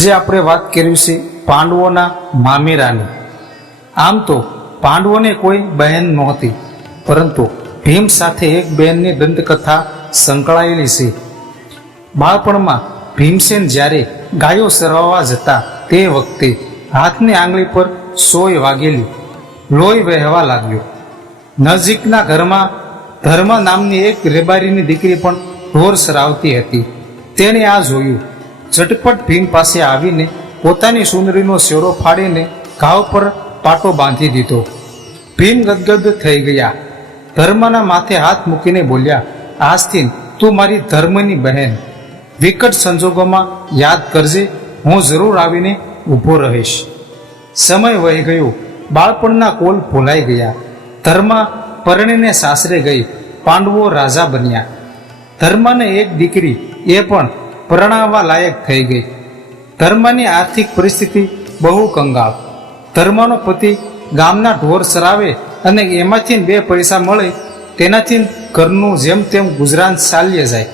આજે આપણે વાત કરવી છે પાંડવોના મામેરાની આમ તો પાંડવોને કોઈ બહેન નહોતી, પરંતુ ભીમ સાથે એક બહેનની દંતકથા સંકળાયેલી છે. બાળપણમાં ભીમસેન જ્યારે ગાયો સરવાવા જતા તે વખતે હાથની આંગળી પર સોય વાગેલી, લોહી વહેવા લાગ્યો. નજીકના ઘરમાં ધર્મ નામની એક રેબારીની દીકરી પણ ઢોર સરાવતી હતી. તેણે આ જોયું. ઝટપટ ભીમ પાસે આવીને પોતાની સુંદરીનો શેરો ફાડીને ઘાવ પર પાટો બાંધી દીધો. ભીમ ગદગદ થઈ ગયા. ધર્મના માથે હાથ મૂકીને બોલ્યા આજથી તું મારી ધર્મની બહેન. વિકટ સંજોગોમાં યાદ કરજે, હું જરૂર આવીને ઊભો રહીશ. સમય વહી ગયો. બાળપણના કોલ ભૂલાઈ ગયા. ધર્મા પરણીને સાસરે ગઈ. પાંડવો રાજા બન્યા. ધર્મને એક દીકરી, એ પણ પરણાવવા લાયક થઈ ગઈ. ધર્મની આર્થિક પરિસ્થિતિ બહુ કંગાળ. ધર્મનો પતિ ગામના ઢોર ચરાવે અને એમાંથી બે પૈસા મળે તેનાથી ઘરનું જેમ તેમ ગુજરાન ચાલ્ય જાય.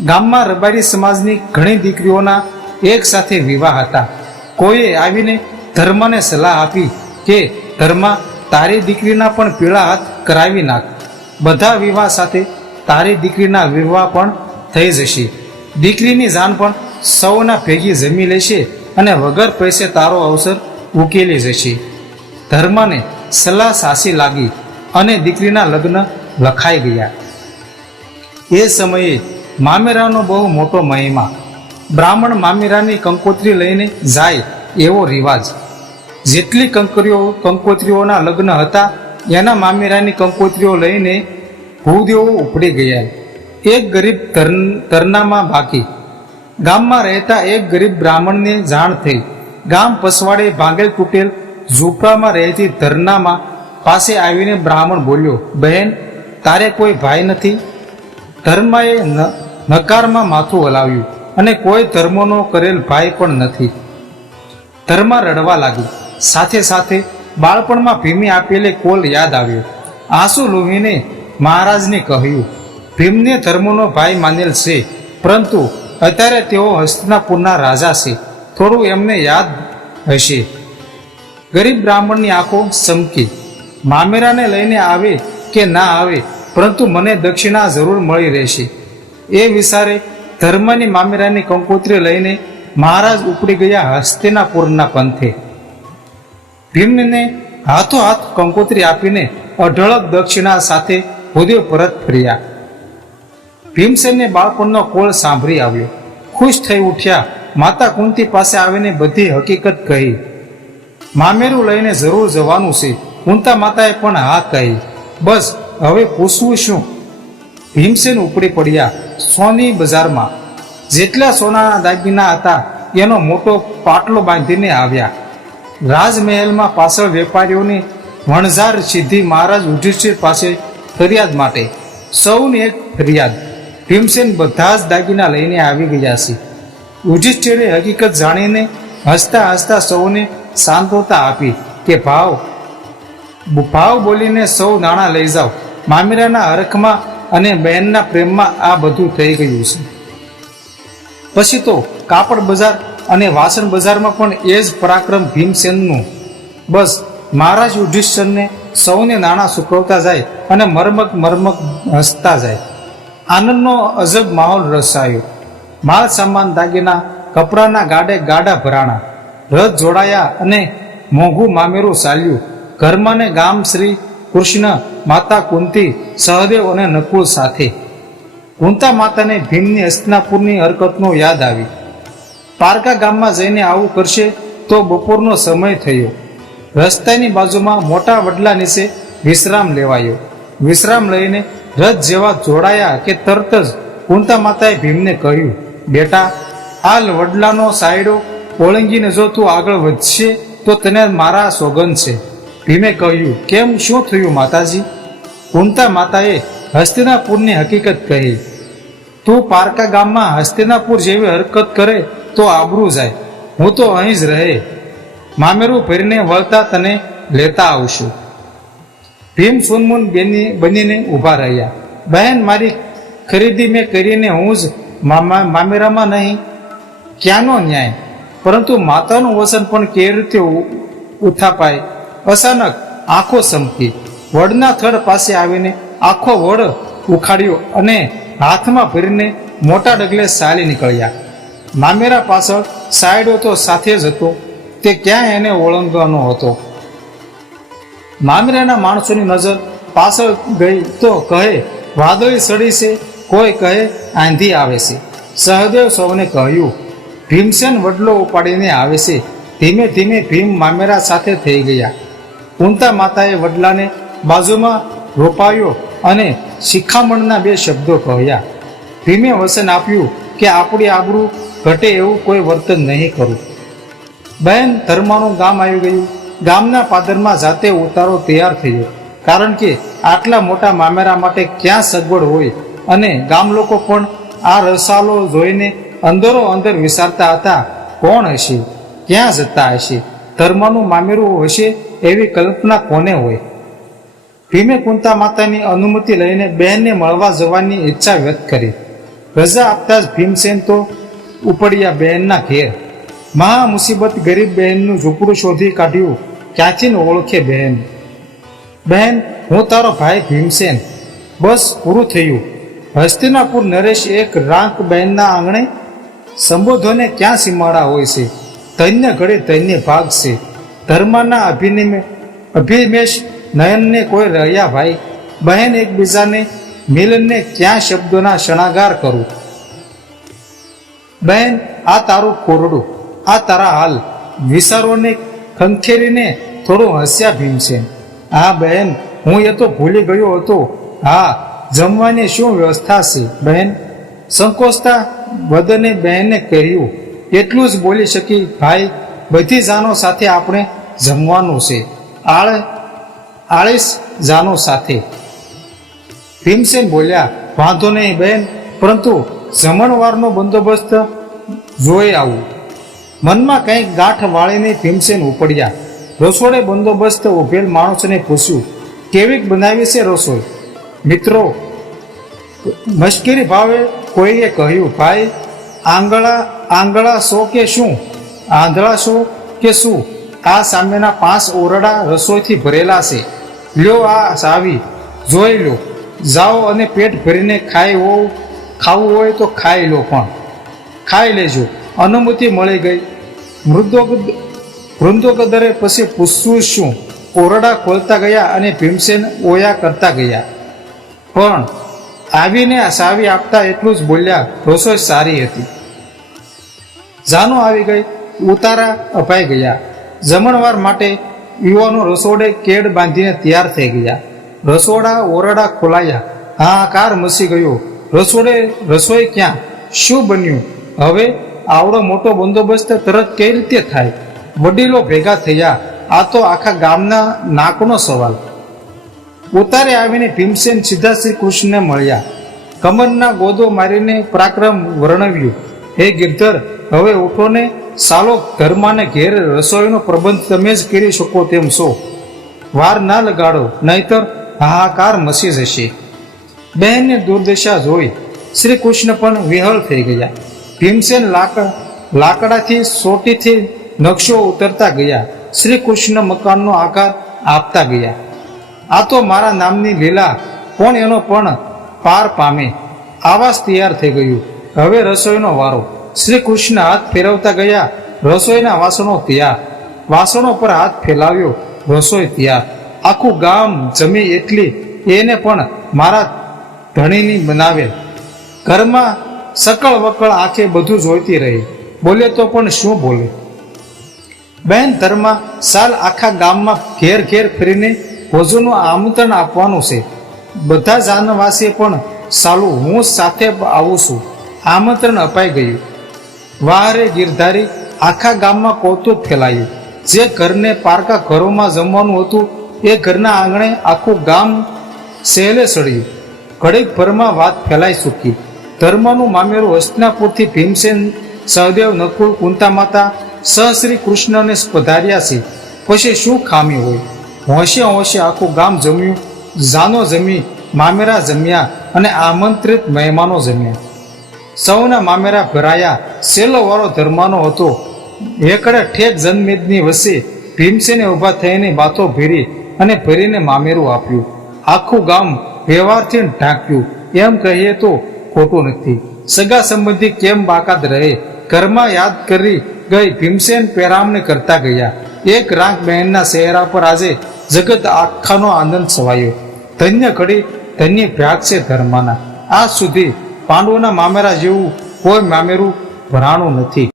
ગામમાં રબારી સમાજની ઘણી દીકરીઓના એક સાથે વિવાહ હતા. કોઈએ આવીને ધર્મને સલાહ આપી કે, ધર્મા, તારી દીકરીના પણ પીળા હાથ કરાવી નાખ. બધા વિવાહ સાથે તારી દીકરીના વિવાહ પણ થઈ જશે. દીકરીની જાન પણ સૌના ભેગી જમી લેશે અને વગર પૈસે તારો અવસર ઉકેલી જશે. ધર્મને સલાહ સાસી લાગી અને દીકરીના લગ્ન લખાઈ ગયા. એ સમયે મામેરાનો બહુ મોટો મહિમા. બ્રાહ્મણ મામેરાની કંકોત્રી લઈને જાય એવો રિવાજ. જેટલી કંકરીઓ કંકોત્રીઓના લગ્ન હતા, એના મામેરાની કંકોત્રીઓ લઈને ભૂદેવો ઉપડી ગયા. એક ગરીબ તરનામાં બાકી ગામમાં રહેતા એક ગરીબ બ્રાહ્મણને જાણ થઈ. ગામ પસવાડે ભાંગેલ તૂટેલ ઝૂંપડામાં રહેતી ધરનામાં પાસે આવીને બ્રાહ્મણ બોલ્યો, બહેન, તારે કોઈ ભાઈ નથી? ધર્માએ નકારમાં માથું હલાવ્યું અને કોઈ ધર્મનો કરેલ ભાઈ પણ નથી. ધર્મા રડવા લાગી. સાથે સાથે બાળપણમાં ભીમી આપેલે કોલ યાદ આવ્યો. આંસુ લોહીને મહારાજને કહ્યું ભીમને ધર્મનો ભાઈ માનેલ છે. પરંતુ અત્યારે તેઓ હસ્તિનાપુરના રાજા છે. થોડું એમને યાદ હશે. ગરીબ બ્રાહ્મણની આંખો ચમકી. મામેરાને લઈને આવે કે ના આવે, પરંતુ મને દક્ષિણા જરૂર મળી રહેશે. એ વિચારે ધર્મની મામેરાની કંકોત્રી લઈને મહારાજ ઉપડી ગયા હસ્તિનાપુરના પંથે. ભીમને હાથો હાથ કંકોત્રી આપીને અઢળક દક્ષિણા સાથે ભૂદેવ પરત ફર્યા. ભીમસેનને બાળપણનો કોળ સાંભળી આવ્યો. ખુશ થઈ ઉઠ્યા. માતા કુંતી પાસે આવીને બધી હકીકત કહી. મામેરું લઈને જરૂર જવાનું છે. કુંતા માતાએ પણ હા કહી. બસ, હવે પૂછવું શું? ભીમસેન ઉપડી પડ્યા. સોની બજારમાં. જેટલા સોનાના દાગીના હતા, એનો મોટો પાટલો બાંધીને આવ્યા. રાજમહેલમાં પાછળ વેપારીઓની વણઝાર સીધી મહારાજ યુધિષ્ઠિર પાસે ફરિયાદ માટે. સૌની એક ફરિયાદ. ભીમસેન બધા જ દાગીના લઈને આવી ગયા છે. યુધિષ્ઠિરે હકીકત જાણીને હસતા હસતા સૌને શાંતતા આપી કે, ભાવ ભાવ બોલીને સૌ નાણાં લઈ જાઓ. મામીરાના હરખમાં અને બહેનના પ્રેમમાં આ બધું થઈ ગયું છે. પછી તો કાપડ બજાર અને વાસણ બજારમાં પણ એ જ પરાક્રમ ભીમસેનનું. બસ, મહારાજ યુધિષ્ઠરને સૌને નાણાં સુકવતા જાય અને મરમક મરમક હસતા જાય. આનંદનો અજબ માહોલ રસાયો માલ સામાન દાગીના, કપડાના ગાડે ગાડા ભરાણા. રથ જોડાયા અને મોંઘું મામેરું ચાલ્યું. ઘરમાં ને ગામ શ્રી કૃષ્ણ, માતા કુંતી, સહદેવ અને નકુલ સાથે. કુંતા માતાને ભીમની હસ્તનાપુરની હરકતનો યાદ આવી. પારકા ગામમાં જઈને આવું કરશે તો બપોરનો સમય થયો. રસ્તાની બાજુમાં મોટા વડલા નીચે વિશ્રામ લેવાયો. વિશ્રામ લઈને રથ જેવા જોડાયા કે તરત જ કુંતા માતાએ ભીમને કહ્યું, બેટા, હાલ વડલાનો સાયડો ઓળંગીને જો તું આગળ વધશે, તો તને મારા સોગન છે. ભીમે કહ્યું, કેમ? શું થયું માતાજી? કુંતા માતાએ હસ્તિનાપુરની હકીકત કહી, તું પારકા ગામમાં હસ્તિનાપુર જેવી હરકત કરે તો આબરૂ જાય. હું તો અહીં જ રહે. મામેરું ભરીને વળતા તને લેતા આવશું. ભીમ સુનમુન બેની બનીને ઊભા રહ્યા. બહેન, મારી ખરીદી મેં કરીને હું જ મામા મામેરામાં નહીં. ક્યાંનો ન્યાય? પરંતુ માતાનું વસન પણ કેવી રીતે ઉથાપાય? અચાનક આંખો ચમકી. વડના થડ પાસે આવીને આખો વડ ઉખાડ્યો અને હાથમાં ભરીને મોટા ડગલે ચાલી નીકળ્યા. મામેરા પાછળ સાયડો તો સાથે જ હતો. તે ક્યાંય એને ઓળંગવાનો હતો. મામેરાના માણસોની નજર પાછળ ગઈ તો કહે, વાદળી સડી છે, કોઈ કહે, આંધી આવે છે. સહદેવ સૌને કહ્યું, ભીમસેન વડલો ઉપાડીને આવે છે. ધીમે ધીમે ભીમ મામેરા સાથે થઈ ગયા. કુંતા માતાએ વડલાને બાજુમાં રોપાયો અને શિખામણના બે શબ્દો કહ્યા. ભીમે વચન આપ્યું કે આપણી આબરૂ ઘટે એવું કોઈ વર્તન નહીં કરું. બહેન ધર્માનું ગામ આવી ગયું. ગામના પાદરમાં જાતે ઉતારો તૈયાર થયો. કારણ કે આટલા મોટા મામેરા માટે ક્યાં સગવડ હોય? અને ગામ લોકો પણ આ રસાલો જોઈને અંદરો અંદર વિચારતા હતા, કોણ હશે? ક્યાં જતા હશે? ધર્મનું મામેરું હશે એવી કલ્પના કોને હોય? ભીમે કુંતા માતાની અનુમતિ લઈને બહેનને મળવા જવાની ઈચ્છા વ્યક્ત કરી. રજા આપતા જ ભીમસેન તો ઉપડ્યા બહેનના ઘેર. મહા મુસીબત ગરીબ બહેનનું ઝૂંપડું શોધી કાઢ્યું. ક્યાંથી ઓળખે બહેન. બહેન, હું તારો ભાઈ ભીમસેન. બસ પૂરું થયું. હસ્તિનાપુર નરેશ એક રાંક બહેનના આંગણે સંબોધોને ક્યાં સીમાડા હોય છે? ધન્ય ઘડે ધન્ય ભાગ છે. ધર્મના અભિનિમે અભિમેશ નયનને કોઈ રહ્યા ભાઈ. બહેન એકબીજાને મિલનને ક્યાં શબ્દોના શણાગાર કરું? બહેન, આ તારું કોરડું. આ તારા હાલ વિચારોને ખંખેરીને થોડું હસ્યા ભીમસેન હા બહેન, હું એ તો ભૂલી ગયો હતો. હા, જમવાની શું વ્યવસ્થા છે, બહેન? સંકોચતા વદને બહેને કહ્યું એટલું જ બોલી શકી, ભાઈ, બધી જાનો સાથે આપણે જમવાનું છે. આળ, આળીસ જાનો સાથે. ભીમસેન બોલ્યા, વાંધો નહીં બહેન, પરંતુ જમણવારનો બંદોબસ્ત જોઈ આવું. મનમાં કંઈક ગાંઠ વાળીને ભીમસેન ઉપડ્યા. રસોડે બંદોબસ્ત ઉભેલ માણસને પૂછ્યું, કેવીક બનાવી છે રસોઈ? મિત્રો, મશ્કરી ભાવે કોઈએ કહ્યું, ભાઈ, આંગળા આંગળા શો કે શું? આંધળા શો કે શું? આ સામેના પાંચ ઓરડા રસોઈથી ભરેલા છે. લ્યો આ સાવી, જોઈ લો જાઓ અને પેટ ભરીને ખાઈ હોવ. ખાવું હોય તો ખાઈ લો પણ. ખાઈ લેજો. અનુમતિ મળી ગઈ. મૃદોગ વૃંદોગદરે પછી પૂછવું શું? ઓરડા ખોલતા ગયા અને ભીમસેન ઓયા કરતા ગયા. પણ આવીને સાવી આપતા એટલું જ બોલ્યા, રસોઈ સારી હતી. જાનો આવી ગઈ, ઉતારા અપાઈ ગયા. જમણવાર માટે યુવાનો રસોડે કેડ બાંધીને તૈયાર થઈ ગયા. રસોડા ઓરડા ખોલાયા. હાહાકાર મચી ગયો. રસોડે રસોઈ ક્યાં? શું બન્યું? હવે આવડો મોટો બંદોબસ્ત તરત કઈ રીતે થાય? વડીલો ભેગા થયા. આ તો આખા ગામના નાકનો સવાલ. ઉતારે આવીને ભીમસેન સીધા શ્રી કૃષ્ણને મળ્યા. કમરના ગોદો મારીને પરાક્રમ વર્ણવ્યું. હે ગિરધર, હવે ઉઠોને સાલો ઘરમાંને ઘેર રસોઈનો પ્રબંધ તમે જ કરી શકો તેમ છો. વાર ના લગાડો, નહીતર હાહાકાર મસી જશે. બહેનને દુર્દશા જોઈ શ્રી કૃષ્ણ પણ વિહળ થઈ ગયા. ભીમસેન લાકડ લાકડાથી, સોટીથી નકશો ઉતરતા ગયા. શ્રી કૃષ્ણ મકાનનો આકાર આપતા ગયા. આ તો મારા નામની લીલા કોણ એનો પણ પાર પામે. આવાસ તૈયાર થઈ ગયું. હવે રસોઈનો વારો. શ્રી કૃષ્ણ હાથ ફેરવતા ગયા. રસોઈના વાસણો તૈયાર. વાસણો પર હાથ ફેલાવ્યો. રસોઈ તૈયાર. આખું ગામ જમી એટલી એને પણ મારા ધણીની બનાવેલ ઘરમાં સકળ વકળ આંખે બધું જોઈતી રહી. બોલે તો પણ શું બોલે? બહેન ધર્મા, સાલ આખા ગામમાં ઘેર ઘેર ફરીને ભોજનનું આમંત્રણ આપવાનું છે. બધા જાનવાસીએ પણ, સાલું, હું સાથે આવું છું. આમંત્રણ અપાઈ ગયું. વાહરે ગિરધારી આખા ગામમાં કૌતુક ફેલાયું. જે ઘરને પારકા ઘરોમાં જમવાનું હતું, એ ઘરના આંગણે આખું ગામ સહેલે સળ્યું. ઘડીક ભરમાં વાત ફેલાઈ ચૂકી. ધર્મનું મામેરું હસ્તિનાપુરથી ભીમસેન સહદેવ નકુલ કુંતા માતા સહશ્રી કૃષ્ણને પધાર્યા છે. પછી શું ખામી હોય? હોંશે હોંશે આખું ગામ જમ્યું જાનો જમી, મામેરા જમ્યા અને આમંત્રિત મહેમાનો જમ્યા. સૌના મામેરા ભરાયા સેલો વાળો ધર્માનો હતો. એકડે ઠેક જનમેદની વસે ભીમસેને ઊભા થઈને બાતો ભેરી અને ભરીને મામેરું આપ્યું. આખું ગામ વ્યવહારથી ઢાંક્યું. એમ કહીએ તો ખોટું નથી. સગા સંબંધી કેમ બાકાત રહે? ઘરમાં યાદ કરી ગઈ ભીમસેન પેરામને કરતા ગયા. એક રાંક બહેનના ચહેરા પર આજે જગત આખાનો આનંદ છવાયો. ધન્ય ઘડી, ધન્ય ભ્યાગ છે ધર્મના. આજ સુધી પાંડવોના મામેરા જેવું કોઈ મામેરું ભરાણું નથી.